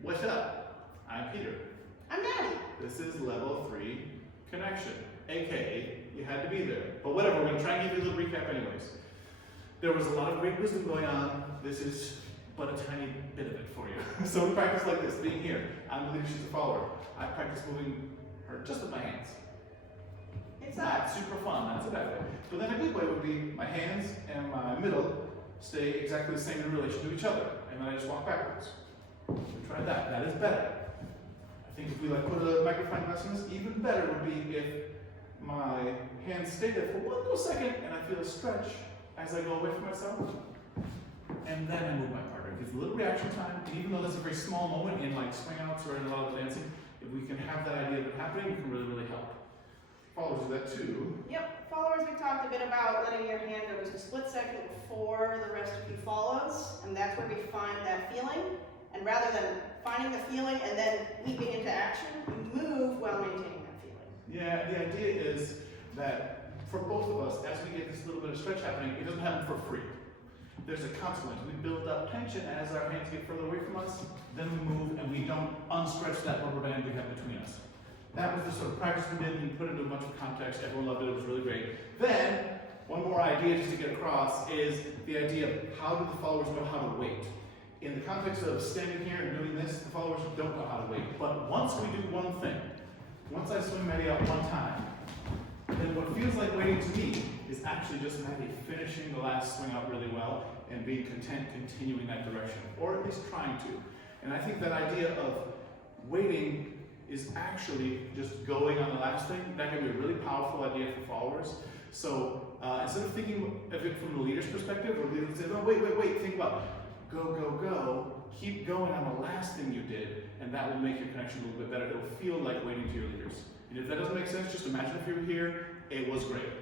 What's up? I'm Peter. I'm Maddie. This is level 3 connection, aka you had to be there. But whatever, we're going to try and give you a little recap anyways. There was a lot of great wisdom going on. This is but a tiny bit of it for you. So we practice like this, being here. I'm the leader, she's a follower. I practice moving her just with my hands. It's Not super fun, that's a bad way. But then a good way would be my hands and my middle stay exactly the same in relation to each other. And then I just walk backwards. We tried that. That is better. I think if we put a magnifying glass on this, even better would be if my hands stay there for one little second and I feel a stretch as I go away from myself. And then I move my partner. It gives a little reaction time. And even though that's a very small moment in swing outs or in a lot of dancing, if we can have that idea of it happening, it can really, really help. Followers do that too. Yep, followers, we talked a bit about letting your hand go just a split second before the rest of you follows, and that's where we find that feeling. And rather than finding the feeling and then leaping into action, we move while maintaining that feeling. Yeah, the idea is that for both of us, as we get this little bit of stretch happening, it doesn't happen for free. There's a consequence. We build up tension as our hands get further away from us, then we move and we don't unstretch that rubber band we have between us. That was the sort of practice we did, and we put it into a bunch of context. Everyone loved it, it was really great. Then, one more idea just to get across is the idea of how do the followers know how to wait. In the context of standing here and doing this, the followers don't know how to wait. But once we do one thing, once I swing Maddie out one time, then what feels like waiting to me is actually just Maddie finishing the last swing out really well and being content continuing that direction, or at least trying to. And I think that idea of waiting is actually just going on the last thing. That can be a really powerful idea for followers. So instead of thinking of it from the leader's perspective, or the leader says, oh, wait, think about go, keep going on the last thing you did, and that will make your connection a little bit better. It'll feel like waiting to your leaders. And if that doesn't make sense, just imagine if you were here, it was great.